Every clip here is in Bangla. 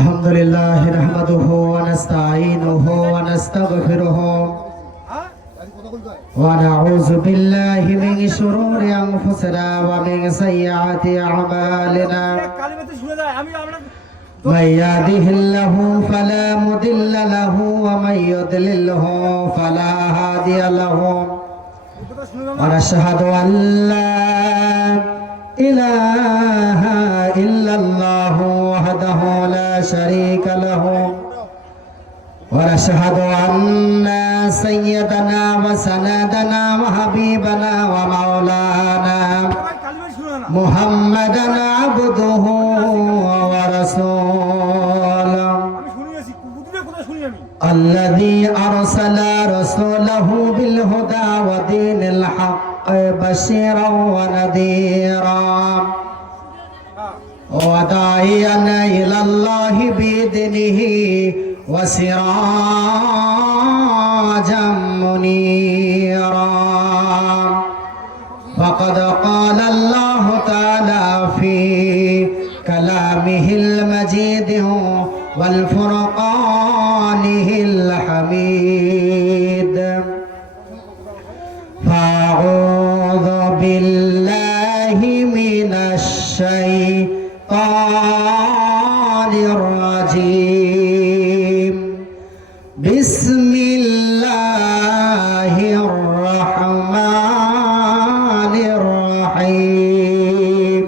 আলহামদুলিল্লাহ নাহমাদুহু ওয়া নাস্তাঈনুহু ওয়া নাস্তাগফিরুহু ওয়া নাউযু বিল্লাহি মিন শুরুরি আনফুসিনা ওয়া মিন সাইয়্যাতি আমালিনা মান ইয়াহদিহিল্লাহু ফালা মুদিল্লা লাহু ওয়া মান ইউদ্লিলহু ফালা হাদিয়া লাহু ওয়া নাশহাদু আল লা ইলাহা ইল্লাল্লাহু ওয়াহদাহু লা শারীকা লাহু ওয়া নাশহাদু আন্না সাইয়্যিদানা ওয়া সানাদানা ওয়া হাবিবানা ওয়া মাওলানা মুহাম্মাদান আবদুহু ওয়া রাসূলুহু الذي أرسل رسوله بالهدى ودين الحق بشيرا ونذيرا وداعيا إلى الله بإذنه وسراجا منيرا فقد قال الله تعالى في كلامه المجيد والفرقانه الحميد فأعوذ بالله من الشيطان الرجيم بسم الله الرحمن الرحيم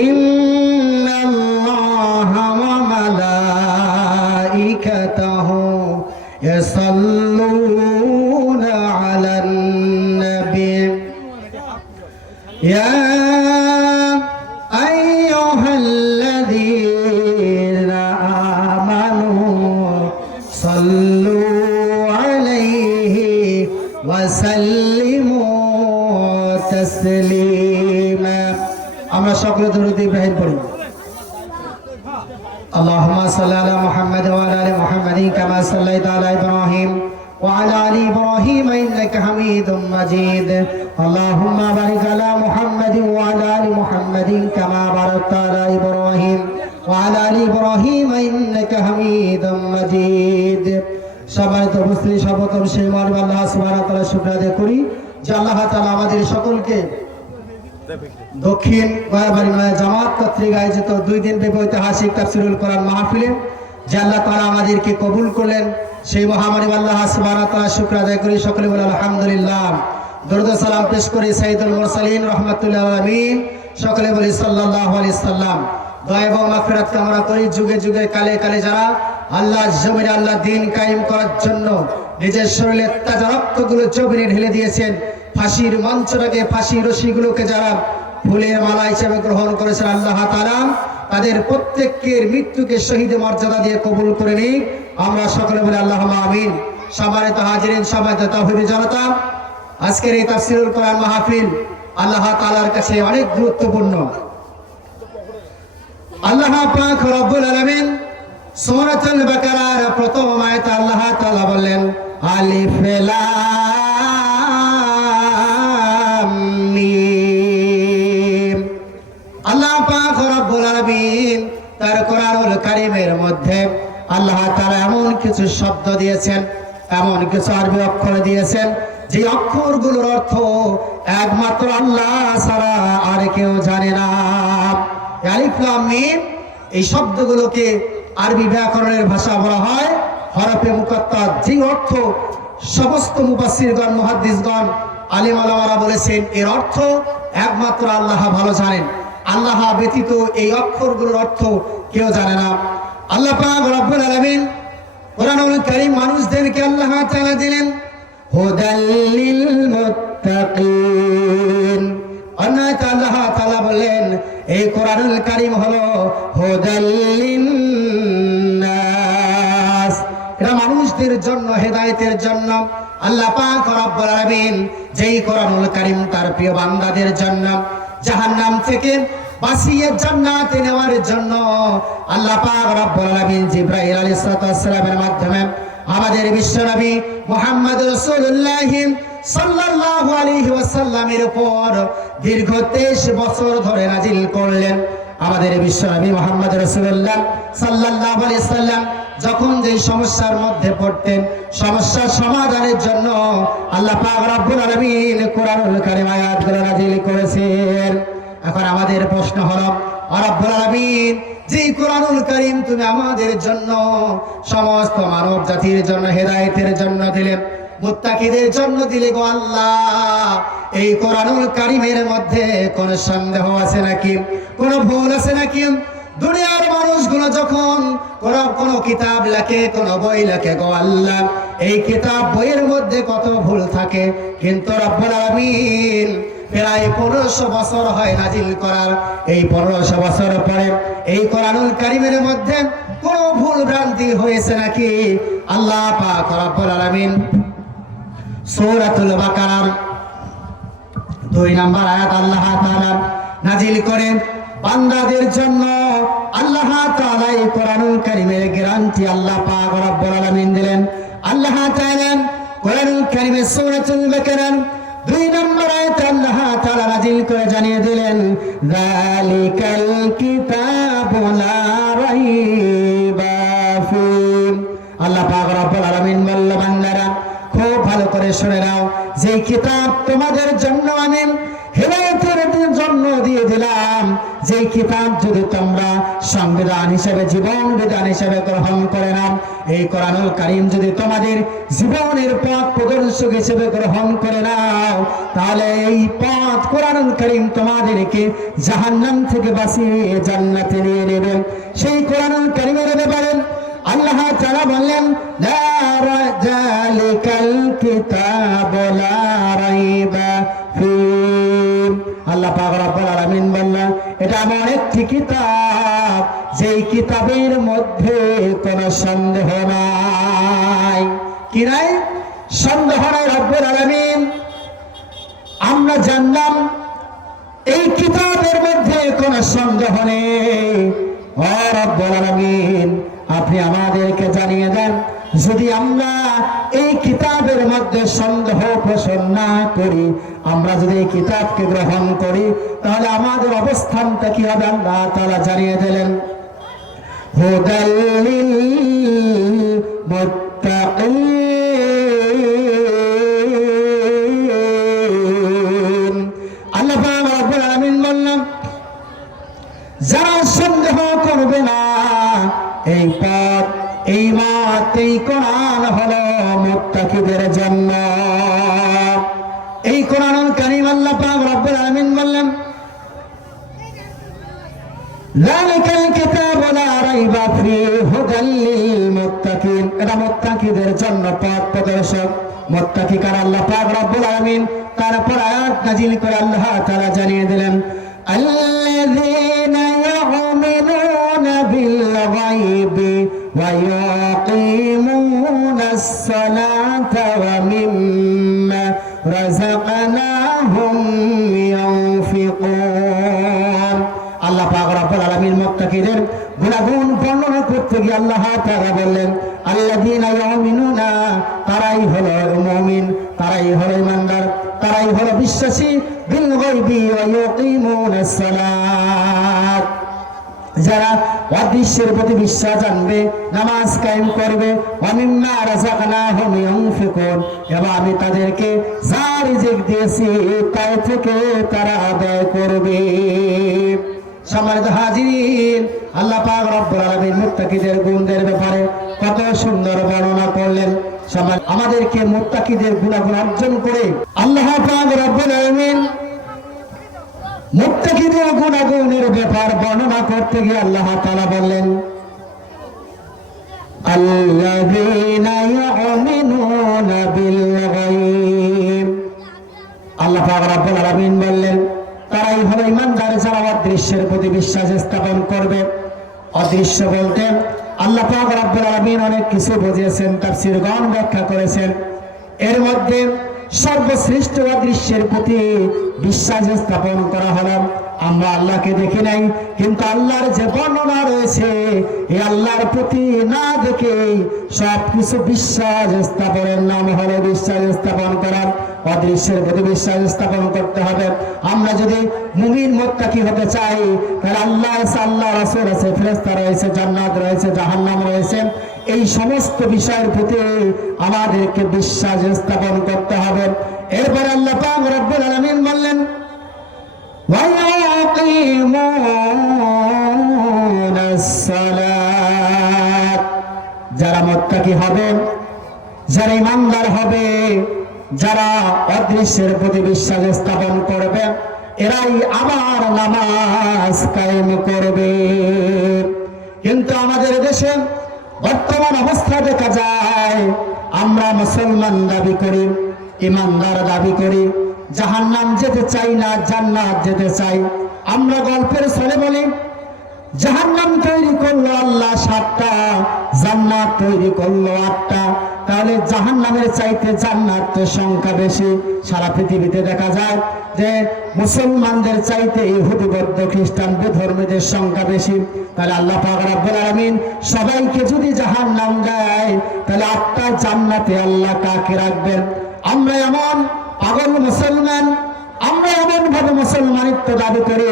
إن الله وملائكته يصلون على النبي يا أيها الذين آمنوا صلوا عليه وسلموا تسليما আমরা সকলে দরুদ ইব্রাহিম পড়ি اللهم صل على محمد وعلى ال محمد كما صليت على ابراهيم وعلى ال ابراهيم انك حميد مجيد اللهم بارك على محمد وعلى ال محمد كما باركت على ابراهيم وعلى ال ابراهيم انك حميد مجيد সম্মানিত উপস্থিতি সর্বপ্রথম সেই মহান আল্লাহ সুবহানাহু ওয়া তাআলা শুকরিয়া আদায় করি যে আল্লাহ তাআলা আমাদের সকলকে দক্ষিণ গয়াবাড়ি জামাত কর্তৃক আয়োজিত 2 দিন ব্যাপী ঐতিহাসিক তাফসীরুল কোরআন মাহফিলে যে আল্লাহ তাআলা আমাদেরকে কবুল করলেন সেই মহামানী আল্লাহ সুবহানাহু ওয়া তাআলা শুকর আদায় করি সকলে বলি আলহামদুলিল্লাহ দরুদ ও সালাম পেশ করি সাইয়্যিদুল মুরসালিন রাহমাতুল্লিল আলামিন সকলে বলি সাল্লাল্লাহু আলাইহি সাল্লাম দয়া এবং মাগফিরাত কামনা করি যুগে যুগে কালে কালে যারা আল্লাহর জমিনে আল্লাহ দ্বীন কায়েম করার জন্য নিজের শরীরের তাজা রক্তগুলো জমিনে ঢেলে দিয়েছেন ফাঁসির মঞ্চটাকে ফাঁসির রশিগুলোকে যারা ফুলের মালা হিসেবে গ্রহণ করেছেন আল্লাহ তাআলা তাদের প্রত্যেকের মৃত্যুকে শহীদ মর্যাদা দিয়ে কবুল করে নিই আমরা সকলে বলি আল্লাহুম্মা আমিন সম্মানিত হাজিরিন সম্মানিত তাওহীদি জনতা আজকের এই তাফসীরুল কোরআন মাহফিল আল্লাহ তাআলার কাছে অনেক গুরুত্বপূর্ণ আল্লাহ পাক রব্বুল আলামিন সূরাতুল বাকারার প্রথম আয়াতে আল্লাহ তাআলা বলেন আলিফ লাম মিম আল্লাহ পাক রব্বুল আলামিন তার কোরআনুল কারীমের মধ্যে আল্লাহ তাআলা এমন কিছু শব্দ দিয়েছেন এমন কিছু আরবি অক্ষর দিয়েছেন যে অক্ষরগুলোর অর্থ একমাত্র আল্লাহ ছাড়া আর কেউ জানে না আলিফ লাম মিম এই শব্দগুলোকে আরবি ব্যাকরণের ভাষা বলা হয় হরফে মুকাত্তার যে অর্থ সমস্ত মুফাসসিরগণ মুহাদ্দিসগণ আলিম ওলামারা বলেছেন এর অর্থ একমাত্র আল্লাহ ভালো জানেন আল্লাহ ব্যতীত এই অক্ষরগুলোর অর্থ কেউ জানে না আল্লাহ পাক রব্বুল আলামিন কোরআনুল কারীম মানুষদেরকে আল্লাহ তাআলা দিলেন হুদাল লিল মুত্তাকিন অন্যথা আল্লাহ তাআলা বলেন এই কোরআনুল কারীম হলো হুদাল লিন্নাস এটা মানুষদের জন্য হেদায়েতের জন্য আল্লাহ পাক রব্বুল আলামিন যেই কোরআনুল কারীম তার প্রিয় বান্দাদের জন্য জাহান্নাম থেকে বাঁচিয়ে জান্নাতে নেওয়ার জন্য আল্লাহ পাক রব্বুল আলামিন জিবরাইল আলাইহিস সালামের মাধ্যমে আমাদের বিশ্বনবী মুহাম্মদ রাসূলুল্লাহ সাল্লাল্লাহু আলাইহি ওয়াসাল্লামের উপর দীর্ঘ 23 বছর ধরে নাজিল করলেন আমাদের বিশ্বনবী মুহাম্মদ রাসূলুল্লাহ সাল্লাল্লাহু আলাইহি সাল্লাম যখন যেই সমস্যার মধ্যে পড়তেন, সমস্যার সমাধানের জন্য আল্লাহ পাক রব্বুল আলামিন কোরআনুল কারীম আয়াতগুলো নাযিল করেছেন। এখন আমাদের প্রশ্ন হলো, রব্বুল আলামিন যে কোরআনুল কারীম তুমি আমাদের জন্য, সমস্ত মানব জাতির জন্য হেদায়েতের জন্য দিলেন, মুত্তাকিদের জন্য দিলে গো আল্লাহ, এই কোরআনুল কারীমের মধ্যে কোনো সন্দেহ আছে নাকি, কোনো ভুল আছে নাকি? দুনিয়ার মানুষগুলো যখন কোনো কিতাব লেখে, কোনো বই লেখে গো আল্লাহ, এই কিতাব বইয়ের মধ্যে কত ভুল থাকে, কিন্তু রব্বুল আলামিন প্রায় 1500 বছর হয় নাজিল করার। এই 1500 বছর পরে এই কোরআনুল কারীমের মধ্যে কোনো ভুল ভ্রান্তি হয়েছে নাকি? আল্লাহ পাক রব্বুল আলামিন সূরাতুল বাকারার 2 নম্বর আয়াত আল্লাহ তাআলা নাজিল করেন বান্দাদের জন্য। আল্লাহ তাআলা এই কোরআনুল কারীমের গ্যারান্টি আল্লাহ পাক রব্বুল আলামিন দিলেন। আল্লাহ তাআলা কোরআনুল কারীমের সূরাতুল বাকারার 2 নম্বর আয়াত আল্লাহ তাআলা নাজিল করে জানিয়ে দিলেন, যালিকাল কিতাবু লা রাইবা ফীহ। আল্লাহ পাক রব্বুল আলামিন বললেন, বান্দারা খুব ভালো করে শুনে নাও, যে কিতাব তোমাদের জন্য আমি হেদায়েতের জন্য দিয়ে দিলাম, যে কিতাব যদি তোমরা সংবিধান হিসেবে, জীবন বিধান হিসেবে গ্রহণ করে নাও, এই কোরআনুল কারীম যদি তোমাদের জীবনের পথ প্রদর্শক হিসেবে গ্রহণ করে নাও, তাহলে এই পথ কোরআনুল কারীম তোমাদেরকে জাহান্নাম থেকে বাঁচিয়ে জান্নাতে নিয়ে নেবে। সেই কোরআনুল কারীমের ব্যাপারে আল্লাহ তাআলা বললেন, যালিকাল কিতাবু লা রাইবা ফীহ। আল্লাহ পাক রব্বুল আলামিন বললেন, এটা এমন একটি কিতাব যেই কিতাবের মধ্যে কোনো সন্দেহ নাই। কি নাই? সন্দেহ নাই। রব্বুল আলামিন আমরা জানলাম এই কিতাবের মধ্যে কোনো সন্দেহ নেই। ও রব্বুল আলামিন, আপনি আমাদেরকে জানিয়ে দেন, যদি আমরা এই কিতাবের মধ্যে সন্দেহ পোষণ না করি, আমরা যদি এই কিতাবকে গ্রহণ করি, তাহলে আমাদের অবস্থানটা কি হবে আল্লাহ তাআলা জানিয়ে দিলেন। হুদাল লিল মুত্তাকিন। আল্লাহ পাক রব্বুল আলামিন বললেন, যারা সন্দেহ করবে না, এই পথ, এই মত, এই কোরআন হলো মুত্তাকিদের জন্য। এই কোরআনুল কারীম আল্লাহ পাক রব্বুল আলামিন বললেন, যালিকাল কিতাবু লা রাইবা ফীহি হুদাল লিল মুত্তাকিন। এটা মুত্তাকিদের জন্য পথ প্রদর্শক। মুত্তাকি কারা? আল্লাহ পাক রব্বুল আলামিন তারপর আয়াত নাজিল করে আল্লাহ তাআলা জানিয়ে দিলেন, আল্লাযীনা ইউমিনুনা বিল গায়বি ওয়া ইয়াকিমুনাস সালাতা ওয়া মিম্মা রাযাকনাহুম ইউনফিকুন। আল্লাহ পাক রব্বুল আলামিন মুত্তাকিদের গুণাগুণ বর্ণনা করতে গিয়ে আল্লাহ তাআলা বললেন, আল্লাযীনা ইউমিনুনা, তারাই হলো মুমিন, তারাই হলো ঈমানদার, তারাই হলো বিশ্বাসী, বিল গায়বি ওয়া ইয়াকিমুনাস সালাত, যারা অদৃশ্যের প্রতি বিশ্বাস জানবে, নামাজ কায়েম করবে, ওয়া মিম্মা রাযাকনাহুম ইউনফিকুন, এবং আমি তাদেরকে যা রিজিক দিয়েছি তাই থেকে তারা আদায় করবে। সম্মানিত হাজিরিন, আল্লাহ পাক রব্বুল আলামিন মুত্তাকিদের গুণের ব্যাপারে কত সুন্দর বর্ণনা করলেন। আমাদেরকে মুত্তাকিদের গুণাগুণ অর্জন করে আল্লাহ পাক রব্বুল আলামিন মুত্তাকিদের গুণাগুণের ব্যাপার বর্ণনা করতে গিয়ে আল্লাহ তাআলা বললেন, আল্লাযীনা ইউমিনুনা বিল গায়ব। আল্লাহ পাক রব্বুল আলামিন বললেন, তারাই হলো ঈমানদার, যারা অদৃশ্যের প্রতি বিশ্বাস স্থাপন করবে। অদৃশ্য বলতে আল্লাহ পাক রব্বুল আলামিন অনেক কিছু বুঝিয়েছেন, তাফসীরগণ ব্যাখ্যা করেছেন। এর মধ্যে সর্বশ্রেষ্ঠ অদৃশ্যের প্রতি বিশ্বাস স্থাপন করা হলো। আমরা আল্লাহকে দেখি নাই, কিন্তু আল্লাহর যে বর্ণনা রয়েছে, এই আল্লাহর প্রতি না দেখে সবকিছু বিশ্বাস স্থাপনের নাম হলো বিশ্বাস স্থাপন করা। অদৃশ্যের প্রতি বিশ্বাস স্থাপন করতে হবে। আমরা যদি মুমিন মুত্তাকি হতে চাই তাহলে আল্লাহ আছে, আল্লাহ রাসূল আছে, ফেরেশতা রয়েছে, জান্নাত রয়েছে, জাহান্নাম রয়েছে, এই সমস্ত বিষয়ের প্রতি আমাদেরকে বিশ্বাস স্থাপন করতে হবে। এরপর আল্লাহ পাক রব্বুল আলামিন বললেন যারা মুত্তাকি হবে, যারা ইমানদার হবে, যারা অদৃশ্যের প্রতি বিশ্বাস স্থাপন করবে, এরাই আবার নামাজ কায়েম করবে। কিন্তু আমাদের দেশে বর্তমান অবস্থা দেখা যায়, আমরা মুসলমান দাবি করি, ইমানদার দাবি করি, জাহান্নাম যেতে চাই না, জান্নাত যেতে চাই। আমরা গল্পের ছলে বলি জাহান্নাম তৈরি করলো আল্লাহ 7টা, জান্নাত তৈরি করলো 8টা। তাহলে জাহান্নামের চাইতে জান্নাতের সংখ্যা বেশি। সারা পৃথিবীতে দেখা যায় যে মুসলমানদের চাইতে ইহুদি, বৌদ্ধ, খ্রিস্টান, বেধর্মীদের সংখ্যা বেশি। তাহলে আল্লাহ পাক রব্বুল আলামিন সবাইকে যদি জাহান্নাম দেয়, তাহলে 8টা জান্নাতে আল্লাহ কাকে রাখবেন? আমরা এমন পাগল মুসলমান, আমরা এমন ভাবে মুসলমানিত্ব দাবি করি,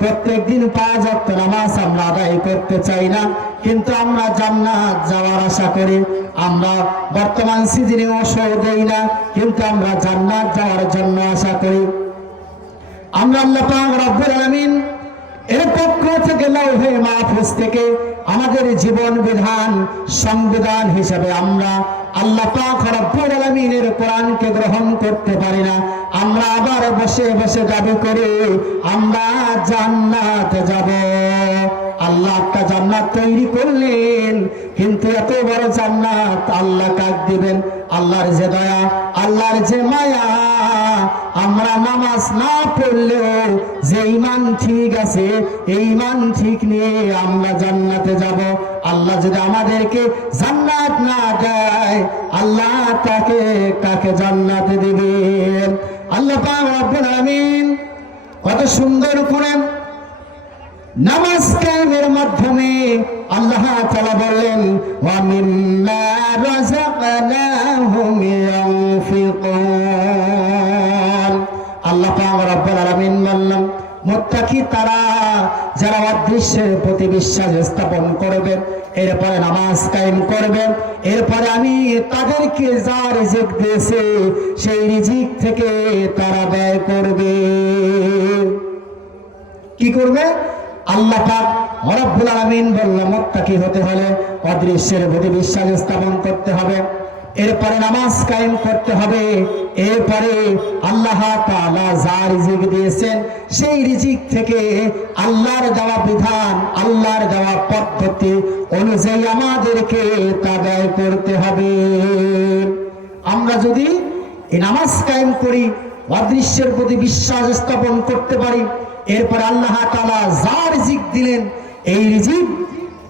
প্রত্যেক দিন 5 ওয়াক্ত নামাজ আমরা আদায় করতে চাই না, কিন্তু আমরা জান্নাত যাওয়ার আশা করি। আমরা বর্তমান সিজনে ওষুধ দেই না, কিন্তু আমরা জান্নাত যাওয়ার জন্য আশা করি। আমরা আল্লাহ পাক রব্বুল আলামিন এর পক্ষ থেকে লাউহে মাহফুজ থেকে আমাদের জীবন বিধান, সংবিধান হিসেবে আমরা আল্লাহ পাক রব্বুল আলামিনের কোরআনকে গ্রহণ করতে পারি না। আমরা আবার বসে বসে দাবি করি আমরা জান্নাতে যাব। আল্লাহ একটা জান্নাত তৈরি করলেন, কিন্তু এত বড় জান্নাত আল্লাহ কাক দিবেন? আল্লাহর যে দয়া, আল্লাহর যে মায়া, আমরা নামাজ না পড়লেও যে ঈমান ঠিক আছে, এই ঈমান ঠিক নিয়ে আমরা জান্নাতে যাব। আল্লাহ যদি আমাদেরকে জান্নাত না দেয়, আল্লাহ তাকে কাকে জান্নাতে দিবেন? আল্লাহ পাক রব্বুল আলামিন কত সুন্দর করে নামাজ কায়েমের মাধ্যমে আল্লাহ তাআলা বললেন ওয়া মিম্মা রাযাকনাহুম ইউনফিকুন। আল্লাহ পাক রব্বুল আলামিন বললেন মুত্তাকি তারা, যারা অদৃশ্যের প্রতি বিশ্বাস স্থাপন করবে, এরপরে নামাজ কায়েম করবে, এরপরে আমি তাদেরকে যা রিজিক দিয়েছি সেই রিজিক থেকে তারা ব্যয় করবে। কি করবে? আল্লাহ পাক রব্বুল আলামিন বললেন মুত্তাকি হতে হলে অদৃশ্যের প্রতি বিশ্বাস স্থাপন করতে হবে, এরপরে নামাজ কায়েম করতে হবে, এরপরে আল্লাহ তাআলা যা রিজিক দিয়েছেন সেই রিজিক থেকে আল্লাহর দেওয়া বিধান, আল্লাহর দেওয়া পদ্ধতি অনুযায়ী আমাদেরকে তা ব্যয় করতে হবে। আমরা যদি এই নামাজ কায়েম করি, অদৃশ্যের প্রতি বিশ্বাস স্থাপন করতে পারি, এরপর আল্লাহ তাআলা যা রিজিক দিলেন এই রিজিক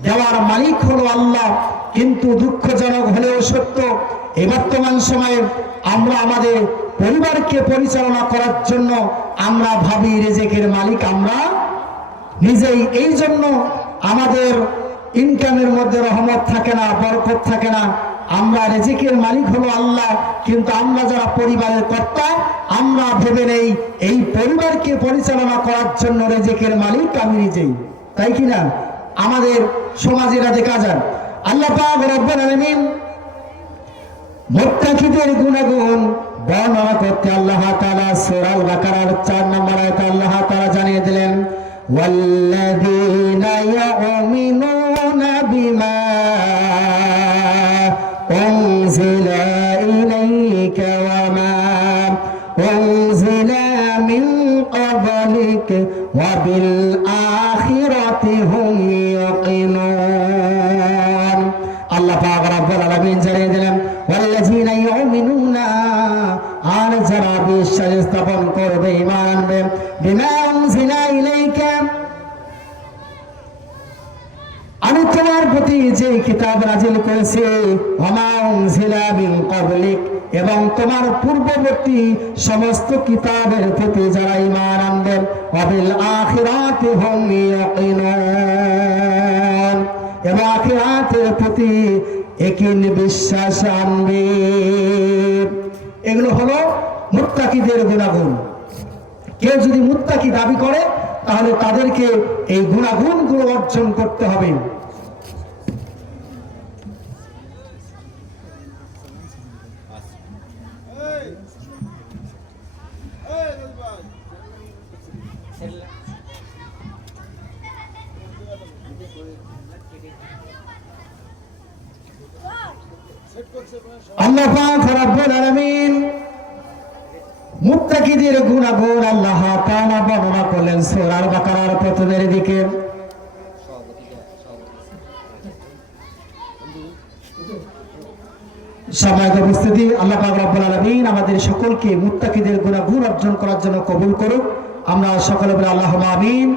দেওয়ার মালিক হলো আল্লাহ। কিন্তু দুঃখজনক হলেও সত্য, এই বর্তমান সময়ে আমরা আমাদের পরিবারকে পরিচালনা করার জন্য আমরা ভাবি রিজিকের মালিক আমরা নিজেই। এই জন্য আমাদের ইনকামের মধ্যে রহমত থাকে না, বরকত থাকে না। আমরা রিজিকের মালিক হলো আল্লাহ, কিন্তু আমরা যারা পরিবারের কর্তা, আমরা ভেবে নেই এই পরিবারকে পরিচালনা করার জন্য রিজিকের মালিক আমি নিজেই, তাই কিনা? আমাদের সমাজেরা দেখা যায়। আল্লাহ পাক রব্বুল আলামিন মুত্তাকিদের গুণাগুণ বর্ণনা করতে আল্লাহ তাআলা সূরা আল বাকারার 4 নম্বর আয়াতে আল্লাহ তাআলা জানিয়ে দিলেন ওয়াল্লাযীনা ইউমিনুনা বিমা উনজিলা ইলাইকা ওয়া মা উনজিলা মিন ক্বাবলিক ওয়া বিল আখিরাতি হুম ইয়াকিনুন। আল্লাহ পাক রব্বুল আলামিন জানিয়ে দিলেন ওয়াল্লাযীনা ইউমিনুনা, আর যারা বিশ্বাস স্থাপন করবে, ঈমান আনবে, বিমা উনজিলা ইলাইকা, আমি তোমার প্রতি যে কিতাব নাযিল করেছি, ওয়া মা উনজিলা মিন ক্বাবলিক, এবং তোমার পূর্ববর্তী সমস্ত কিতাবের প্রতি যারা ঈমান আনবে, ওয়া বিল আখিরাতি হুম ইয়াকিনুন, এবং আখিরাতের প্রতি একই বিশ্বাস আনবে। এগুলো হলো মুত্তাকিদের গুণাগুণ। কেউ যদি মুত্তাকি দাবি করে তাহলে তাদেরকে এই গুণাগুণগুলো অর্জন করতে হবে। আল্লাহ পাক রব্বুল আলামিন মুত্তাকিদের গুণাগুণ আল্লাহ তাআলা বর্ণনা করলেন সূরা বাকারার প্রথমের দিকে। সম্মানিত উপস্থিতি, আল্লাহ পাক রব্বুল আলামিন আমাদের সকলকে মুত্তাকিদের গুণাগুণ অর্জন করার জন্য কবুল করুক। আমরা সকলে বলি আল্লাহুম্মা আমিন।